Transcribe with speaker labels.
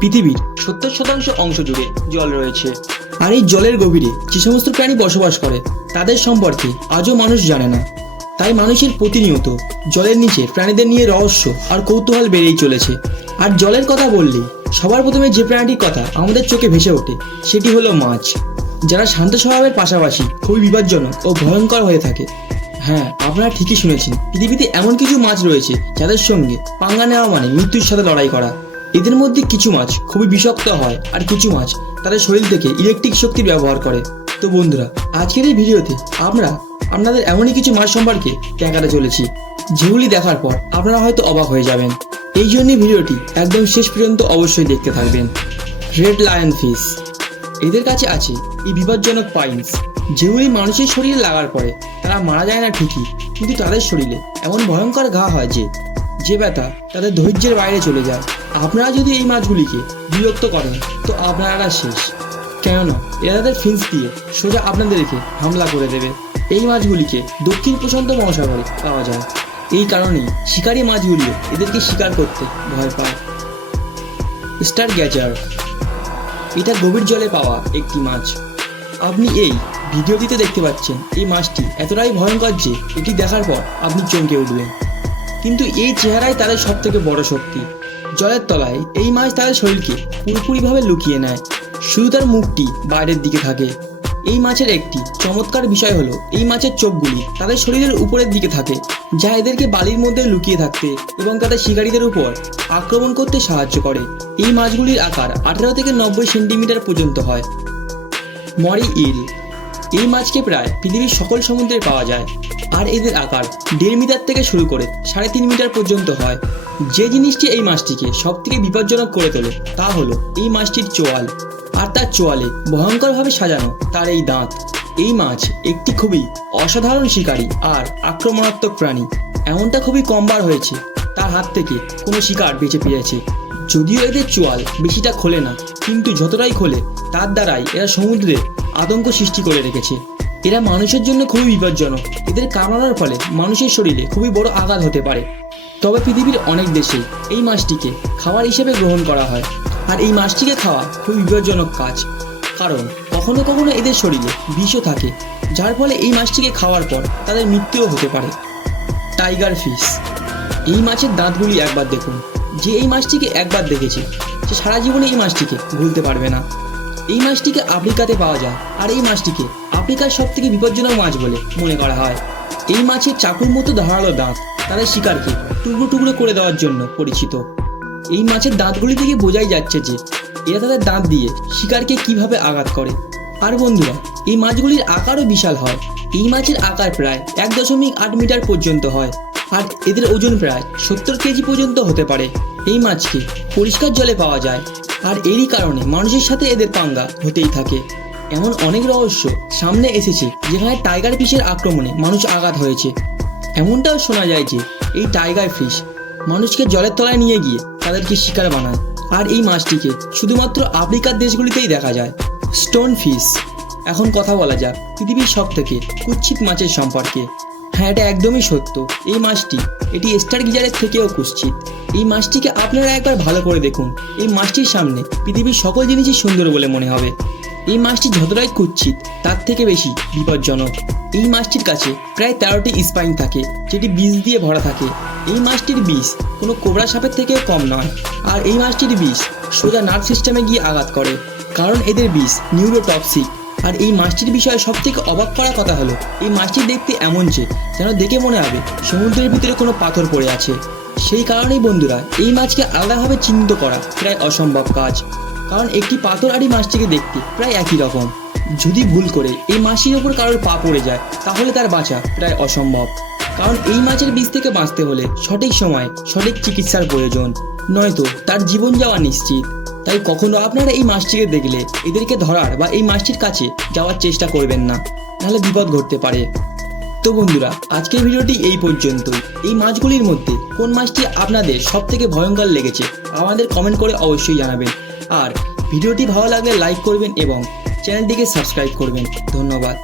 Speaker 1: পৃথিবীর সত্তর শতাংশ অংশ জুড়ে জল রয়েছে। আর এই জলের গভীরে যে সমস্ত প্রাণী বসবাস করে, তাদের সম্পর্কে আজও মানুষ জানে না। তাই মানুষের প্রতিনিয়ত জলের নিচে প্রাণীদের নিয়ে রহস্য আর কৌতূহল বেড়েই চলেছে। আর জলের কথা বললেই সবার প্রথমে যে প্রাণীটির কথা আমাদের চোখে ভেসে ওঠে, সেটি হলো মাছ, যারা শান্ত স্বভাবের পাশাপাশি খুবই বিপজ্জনক ও ভয়ঙ্কর হয়ে থাকে। হ্যাঁ আপনারা ঠিকই শুনেছেন, পৃথিবীতে এমন কিছু মাছ রয়েছে যাদের সঙ্গে পাঙ্গা নেওয়া মানে মৃত্যুর সাথে লড়াই করা। এদের মধ্যে কিছু মাছ খুবই বিষাক্ত হয় আর কিছু মাছ তাদের শরীর থেকে ইলেকট্রিক শক্তি ব্যবহার করে। তো বন্ধুরা, আজকের এই ভিডিওতে আমরা আপনাদের এমনই কিছু মাছ সম্পর্কে দেখাতে চলেছি, যেগুলি দেখার পর আপনারা হয়তো অবাক হয়ে যাবেন। এই জন্যই ভিডিওটি একদম শেষ পর্যন্ত অবশ্যই দেখতে থাকবেন। রেড লায়ন ফিস এদের কাছে আছে এই বিপজ্জনক পাইন্স যেগুলি মানুষের শরীরে লাগার পরে তারা মারা যায় না ঠিকই, কিন্তু তাদের শরীরে এমন ভয়ঙ্কর ঘা হয় যে যে ব্যথা তাদের ধৈর্যের বাইরে চলে যায়। আপনারা যদি এই মাছগুলিকে বিরক্ত করেন, তো আপনারা শেষ। কেননা, এরা তাদের ফিন্স দিয়ে সোজা আপনাদেরকে হামলা করে দেবে। এই মাছগুলিকে দক্ষিণ প্রশান্ত মহাসাগরে পাওয়া যায়। এই কারণেই শিকারী মাছগুলিও এদেরকে শিকার করতে ভয় পায়। স্টার গ্যাজার, এটা গভীর জলে পাওয়া একটি মাছ। আপনি এই ভিডিওটিতে দেখতে পাচ্ছেন, এই মাছটি এতটাই ভয়ঙ্কর যে এটি দেখার পর আপনি চমকে উঠবেন। কিন্তু এই চেহারাই তাদের সব থেকে বড় শক্তি। জলের তলায় এই মাছ তাদের শরীরকে পুরোপুরিভাবে লুকিয়ে নেয়। শুধু তার মুখটি বাইরের দিকে থাকে। এই মাছের একটি চমৎকার বিষয় হলো, এই মাছের চোখগুলি তাদের শরীরের উপরের দিকে থাকে, যা এদেরকে বালির মধ্যে লুকিয়ে থাকতে এবং তাদের শিকারীদের উপর আক্রমণ করতে সাহায্য করে। এই মাছগুলির আকার আঠারো থেকে নব্বই সেন্টিমিটার পর্যন্ত হয়। মরি ইল এই মাছকে প্রায় পৃথিবীর সকল সমুদ্রে পাওয়া যায়। আর এদের আকার দেড় মিটার থেকে শুরু করে সাড়ে তিন মিটার পর্যন্ত হয়। যে জিনিসটি এই মাছটিকে সব থেকে বিপজ্জনক করে তোলে তা হলো এই মাছটির চোয়াল। আর তার চোয়ালে ভয়ঙ্করভাবে সাজানো তার এই দাঁত। এই মাছ একটি খুবই অসাধারণ শিকারী আর আক্রমণাত্মক প্রাণী। এমনটা খুবই কমবার হয়েছে। তার হাত থেকে কোনো শিকার বেঁচে পেয়েছে যদিও এদের চোয়াল বেশিটা খোলে না, কিন্তু যতটাই খোলে তার দ্বারাই এরা সমুদ্রে আতঙ্ক সৃষ্টি করে রেখেছে। এরা মানুষের জন্য খুবই বিপজ্জনক। এদের কামড়ানোর ফলে মানুষের শরীরে খুবই বড় আঘাত হতে পারে। তবে পৃথিবীর অনেক দেশে এই মাছটিকে খাবার হিসেবে গ্রহণ করা হয়। আর এই মাছটিকে খাওয়া খুবই বিপজ্জনক কাজ। কারণ কখনো কখনো এদের শরীরে বিষও থাকে, যার ফলে এই মাছটিকে খাওয়ার পর তাদের মৃত্যুও হতে পারে। Tiger fish. এই মাছের দাঁতগুলি একবার দেখুন। যে এই মাছটিকে একবার দেখেছে, সে সারা জীবনে এই মাছটিকে ভুলতে পারবে না। এই মাছটিকে আফ্রিকাতে পাওয়া যায়। আর এই মাছটিকে আফ্রিকার সব থেকে বিপজ্জনক মাছ বলে মনে করা হয়। এই মাছের চাকুর মতো ধারালো দাঁত, তাদের শিকারকে টুকরো টুকরো করে দেওয়ার জন্য পরিচিত। এই মাছের দাঁতগুলি থেকে বোঝাই যাচ্ছে যে, এরা তাদের দাঁত দিয়ে শিকারকে কীভাবে আঘাত করে। আর বন্ধুরা, এই মাছগুলির আকারও বিশাল হয়। এই মাছের আকার প্রায় এক দশমিক আট মিটার পর্যন্ত হয়। আর এদের ওজন প্রায় সত্তর কেজি পর্যন্ত হতে পারে। এই মাছকে পরিষ্কার জলে পাওয়া যায়। আর এরই কারণে মানুষের সাথে এদের পাঙ্গা হতেই থাকে। এমন অনেক রহস্য সামনে এসেছে যেখানে টাইগার ফিশের আক্রমণে মানুষ আঘাত হয়েছে। এমনটাও শোনা যায় যে এই টাইগার ফিশ মানুষকে জলের তলায় নিয়ে গিয়ে তাদেরকে শিকার বানায়। আর এই মাছটিকে শুধুমাত্র আফ্রিকার দেশগুলিতেই দেখা যায়। Stone fish. এখন কথা বলা যাক পৃথিবীর সব থেকে কুৎসিত মাছের সম্পর্কে। হ্যাঁ এটা একদমই সত্য। এই মাছটি, এটি স্টার গিজারের থেকেও কুৎসিত এই মাছটিকে আপনারা একবার ভালো করে দেখুন। এই মাছটির সামনে পৃথিবীর সকল জিনিসই সুন্দর বলে মনে হবে। এই মাছটি যতটাই কুৎসিত, তার থেকে বেশি বিপজ্জনক। এই মাছটির কাছে প্রায় তেরোটি স্পাইন থাকে, যেটি বিষ দিয়ে ভরা থাকে। এই মাছটির বিষ কোনো কোবরা সাপের থেকেও কম নয়। আর এই মাছটির বিষ সোজা নার্ভ সিস্টেমে গিয়ে আঘাত করে। কারণ এদের বিষ নিউরোটক্সিক আর এই মাছটির বিষয়ে সব থেকে অবাক করা কথা হলো, এই মাছটি দেখতে এমন যে, যেন দেখে মনে হবে সমুদ্রের ভিতরে কোনো পাথর পড়ে আছে। সেই কারণেই বন্ধুরা, এই মাছকে আলাদাভাবে চিহ্নিত করা প্রায় অসম্ভব কাজ। কারণ একটি পাথর আর এই মাছটিকে দেখতে প্রায় একই রকম। যদি ভুল করে এই মাছটির ওপর কারোর পা পড়ে যায়, তাহলে তার বাঁচা প্রায় অসম্ভব। কারণ এই মাছের বিষ থেকে বাঁচতে হলে সঠিক সময়, সঠিক চিকিৎসার প্রয়োজন। নয়তো তার জীবন যাওয়া নিশ্চিত। তাই কখনো আপনারা এই মাছটিকে দেখলে এদেরকে ধরার বা এই মাছটির কাছে যাওয়ার চেষ্টা করবেন না। নাহলে বিপদ ঘটতে পারে। তো বন্ধুরা, আজকের ভিডিওটি এই পর্যন্তই। এই মাছগুলির মধ্যে কোন মাছটি আপনাদের সব থেকে ভয়ঙ্কর লেগেছে, আমাদের কমেন্ট করে অবশ্যই জানাবেন। আর ভিডিওটি ভালো লাগলে লাইক করবেন এবং চ্যানেলটিকে সাবস্ক্রাইব করবেন। ধন্যবাদ।